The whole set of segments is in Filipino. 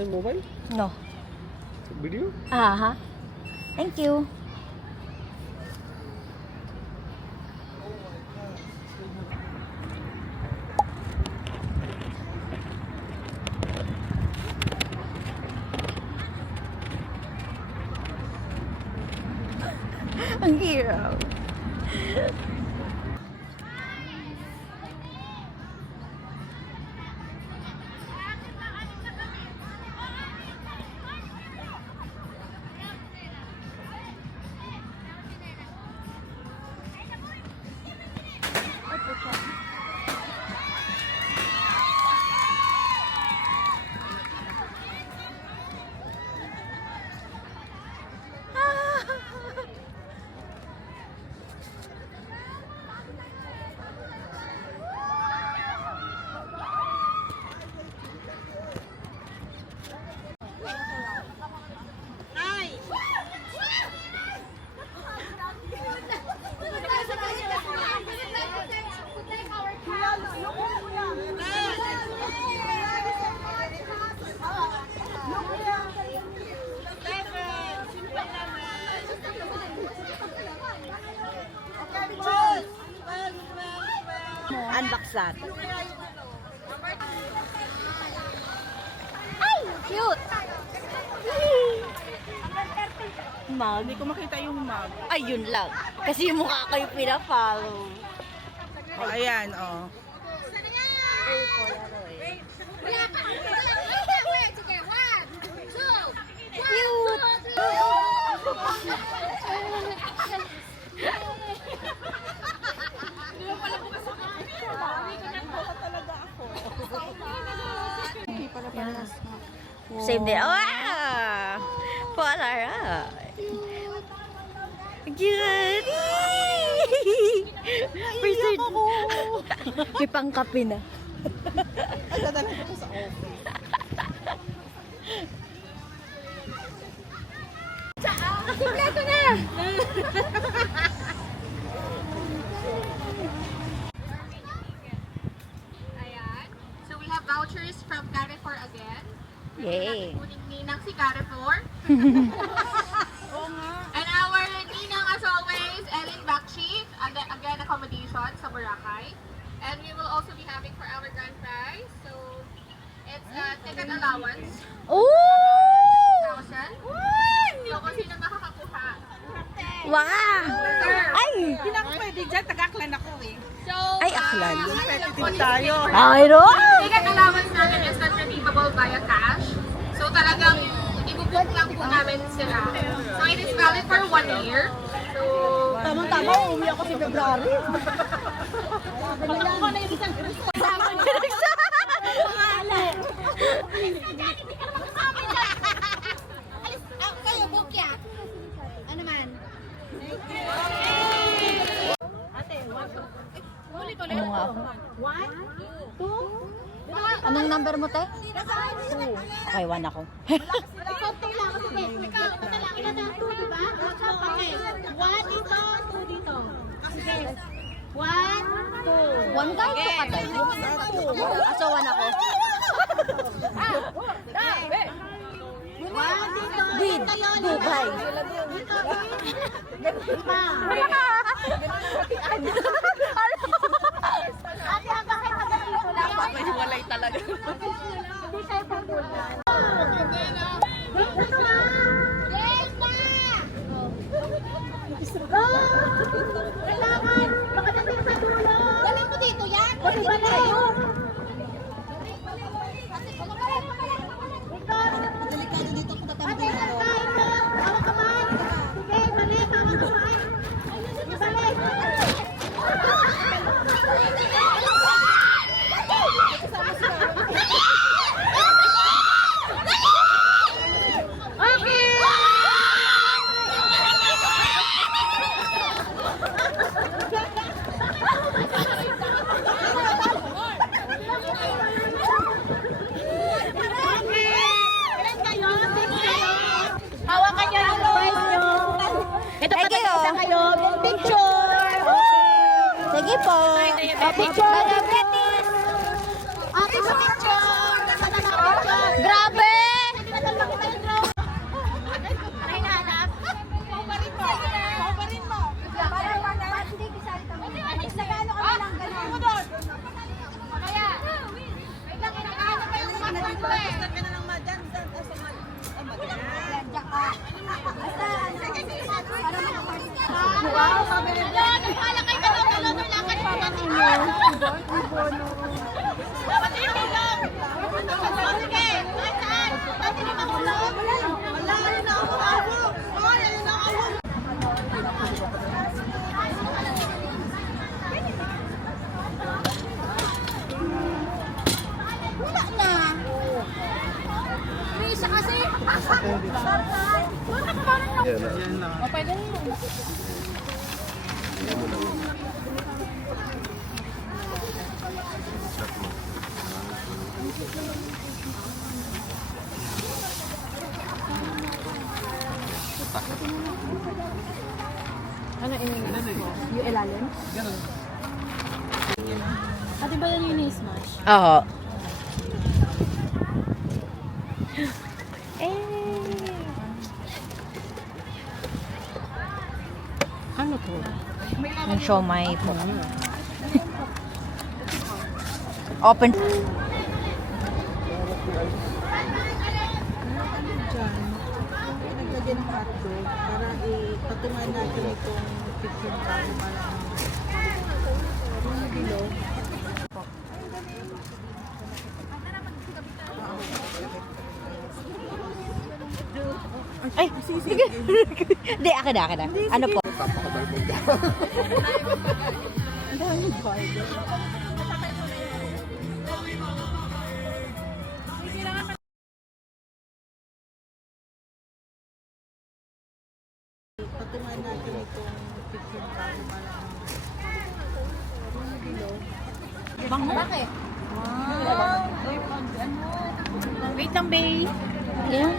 license mobile? No. Video? Aha. Thank you. Ang hirap. Unbox natin. Ay! Cute! Mug. Hindi ko makita yung mug. Ay, yun lang. Kasi yung mukha ko yung pinafollow. O, ayan, o. Ay, Polaroid. Cute! Same din. Wow! Polaroid. Cute! Naiiyak ako! May pangkape na. Dadalhin ko sa office. Kompleto na! Ayan. So we have vouchers from Carrefour again. Yay! Kuning ninang si Carrefour. And our ninang as always, Ellen Bakshi, again accommodation sa Boracay. And we will also be having for our grand prize. So it's ticket allowance, Oh! 1,000. So kung sino makakakuha. Wow! Ay! Hindi na ako pwede dyan, taga-Aklan ako eh. So, Ay, Aklan. Competitive tayo. Ay, no? ticket allowance namin is not redeemable via cash. So talagang ibubook lang po namin sila. So it is valid for 1 year. So, Tamang-tama, umuwi ako si February. ako na yung isang kayo, bukya. Ano man? Ano nga ako? Anong number mo, te? 2. Okay, 1 ako. Ikaw lang, sige. Ikaw na lang. Ilan na? 2, diba? Okay. 1 dito, 2 dito. Sige. 1, 2. 1 ka? Ito ka, te. So, 1 ako. Bid. Dubai. Mahiwalay talaga. Kailangan! Makadating sa dulo! Galing mo dito yan! Balik! Delikado dito kung Ate, kain mo! Hawak kamay! Sige, balik! Hawak kamay! Balik! Sige po. Picture. Ate, sa picture! Grabe! O, pwede rin yun. Ano yung ilalim? Pati ba yan yung ni-smash? Oo. Ano to? Yung siomay po. Open. Naglagyan ng hotdog para ipatungan natin itong picture para yung bilog. Ay, sige. Hindi, akin na. Ano po? Patungan natin itong picture para yung bilog. Bakit? Wait lang, babe. Yan.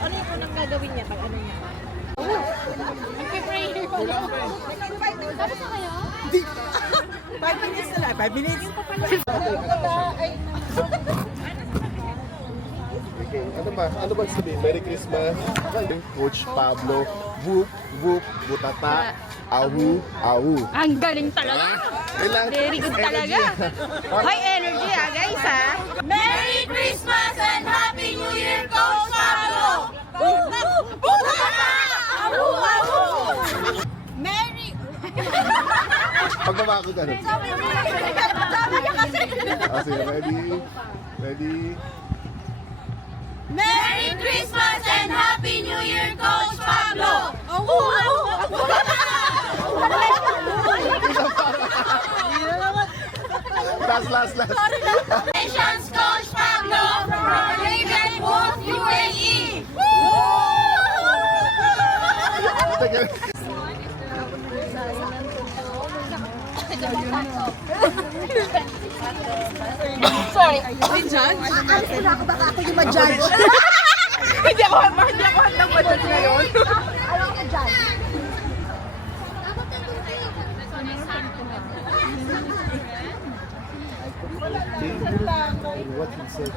Ano yung unang gagawin niya pag ano niya? Tapos na kayo? 5 minutes na lang. 5 minutes? Okay, ano ba sabihin? Merry Christmas, Coach Pablo, whoop, whoop, butata, awu, awu. Ang galing talaga. Very good talaga. High energy guys Merry Christmas and Happy New Year, Coach Pablo! Merry! Pagbaba ko gano'n. Sabi niya kasi! Sige, ready? Merry Christmas and Happy New Year, Coach Pablo! Last. Congratulations, Coach Pablo from Raven Wolf UAE! Teka. Sorry. Hindi ako handang budget ngayon. What he said.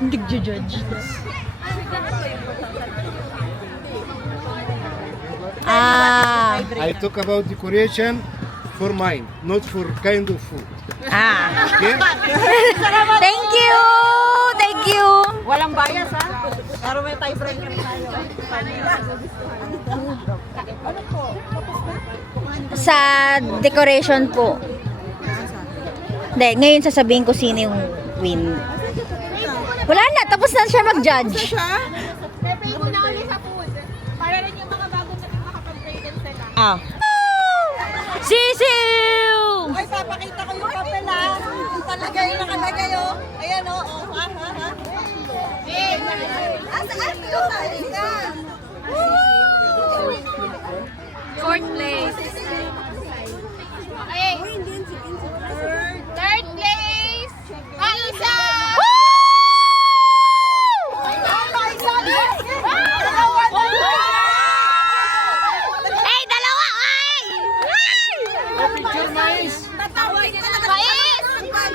Hindi judge. I talk about decoration for mine, not for kind of food. Okay? Thank you. Walang bias ha? Pero may tiebreaker tayo. Sa decoration po. Hindi, ngayon sasabihin ko sino yung win. Wala na, tapos na siya mag-judge. Prepare mo na ulit sa food. Para rin yung mga bago natin makapag-pray din sila. Ah. Sisiw! Ay, papakita ko yung papel ha. Talaga yung nakalagay oh. Ayan oh. Ha. Asaan ko tayo ka? Fourth place. Okay. Third place. Aisa! Ay, dalawa! Ay! Tatawagin ka na. Mais! Mais!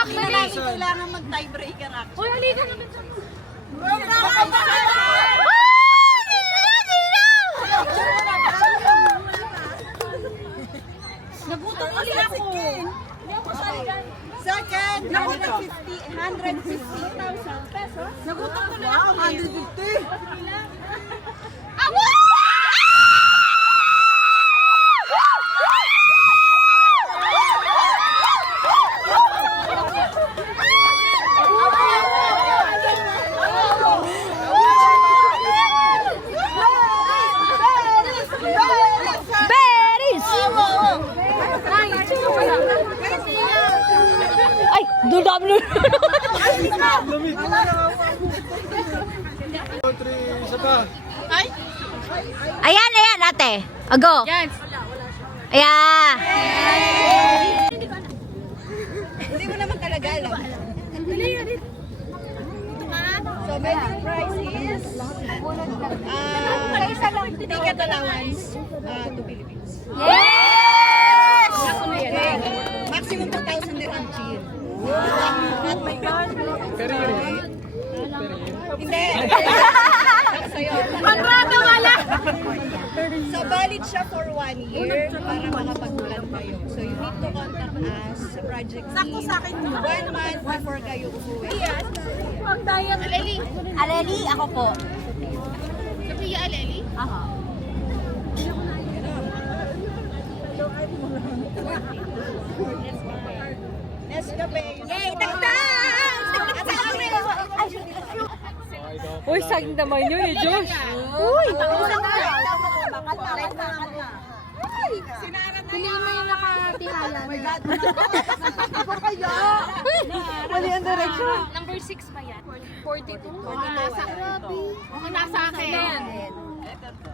Kailangan mag-tiebreaker ako. Uy, halika naman sa Nagutom ulit ako. Second, 150,000 pesos. Nagutom na lang ako. 150. Berries! Ay, dudam nun. Ayan, ayan, ate. Ago. Yes. Ayan. Hindi mo naman talaga alam. So, basic price is ticket allowance to Philippines. Yes! Okay. Maximum 2,000 dirham chill. Oh my God. Hindi. Sa'yo. Kontrata wala. So, valid siya for 1 year para makapag-plan kayo. So, you need to contact us sa project team 1 month before kayo umuwi. Ang diet. Aleli. Aleli, ako po. Sophia Aleli. Aha. Nescafe. Yay, tagtag! Uy, saging naman yun eh, Josh. Uy! Hindi mo yung nakatihaya. Mali ang direction. Number 6 ba yan? 42? Nasa grabe. Okay, nasa akin.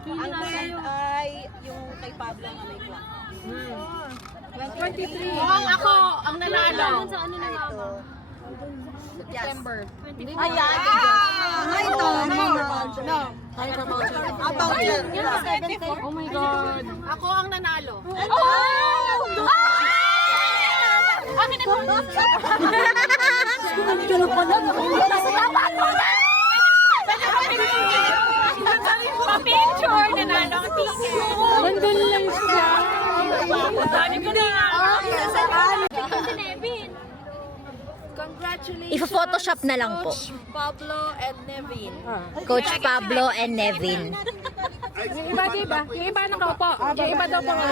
Ang 10 ay yung kay Pablo na may clock. 23. Mukhang ako ang nanalo. Sa ano nanalo? September. Ayan. Ito. No. About yun. Oh my God. Ako ang nanalo. Akin na to. Pa-picture, nanalo ang ticket. Nandun lang siya. Dami ko na nga. Ipa-photoshop na lang po. Pablo and Nevin. Coach Pablo and Nevin. Yung iba, diba? Yung iba nakaupo. Yung iba daw pa nga.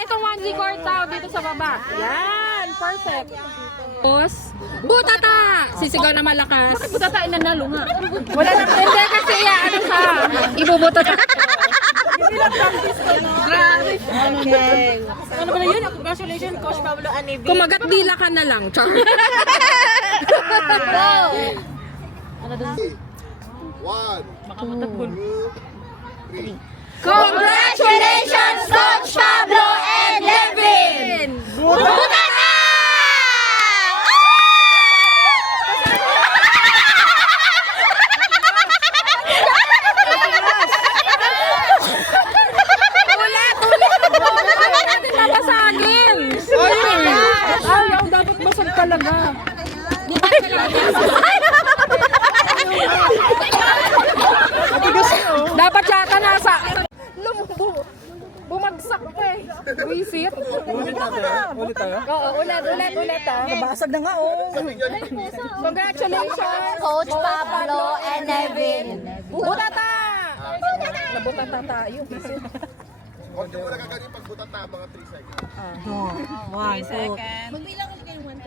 Ito 1G court tao dito sa baba. Yan, perfect. Tapos, butata! Sisigaw na malakas. Bakit butata? Inanalo nga. Wala na. Hindi kasi ano ka. Ibubutata. Grabe. Okay. Ano ba na yun? Congratulations, Coach Pablo and Nevin. Kumagat dila ka na lang. Char. One, two, three. Congratulations, Coach Pablo and Nevin! Butata! Babasagin! Ayaw, dapat basag talaga. Dapat yata nasa... Bumagsak ka eh. Wisit. Ulit tayo? Oo, ulit ah. Nabasag na nga, oh. Congratulations! Coach Pablo and Nevin. Butata! Nabutata tayo. Konti mo lang gagawin pag butata, mga 3 seconds. 3 seconds. Magbilang ulit kayo 1, 2.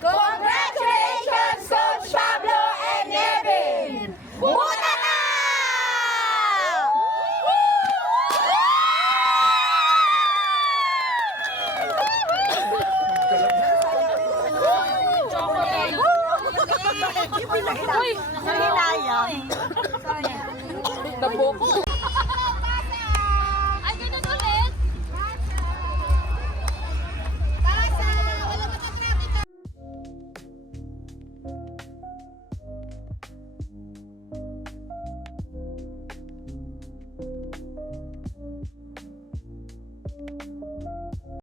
Congratulations, Coach Pablo and Nevin! Butata! Uy! Sorry, Laya. Nabok.